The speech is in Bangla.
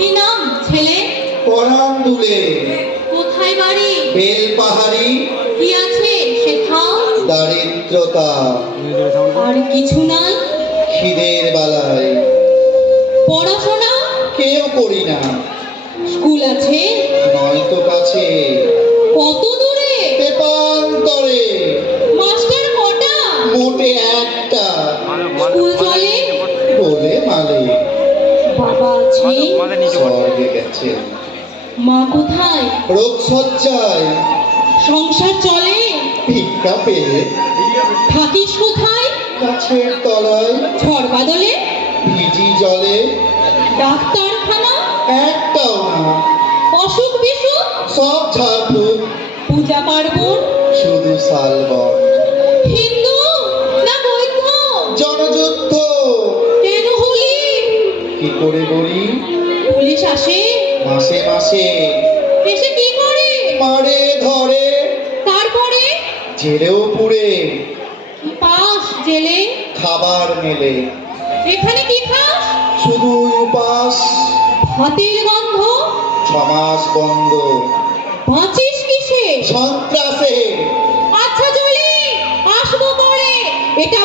কি নাম ছেলে? পরান্দুলে। কোথায় বাড়ি? বেল পাহাড়ি কি আছে শেখা দারিদ্রতা। আর কিছু নাই? খিদের বালায়। পড়াশোনা? কেউ করি না। স্কুল আছে? নয়তো কাছে। বাবা আছে। মা কোথায়? রোগ সজ্জায় সংসার চলে? ভিক্ষা পেয়ে। থাকিস কোথায়? গাছের তলায়। ঝড় বাদলে? ভিজি জলে। ডাক্তারখানা? একটাও না। অসুখ বিসুখ? সব ঝাড়ফুঁক। পূজা পার্বণ? শুধু শালবন হিন্দু করে বলি? পুলিশ আসে? মাসে মাসে। এসে কি করে? মারে ধরে। তারপরে? জেলেও পুড়ে। কি পাস জেলে। খাবার মেলে। এখানে কি খাস? শুধু উপাস। ভাতের গন্ধ? ছমাস বন্ধ। বাঁচিস কিসে সন্ত্রাসে আচ্ছা চলি আসব পরে। এটা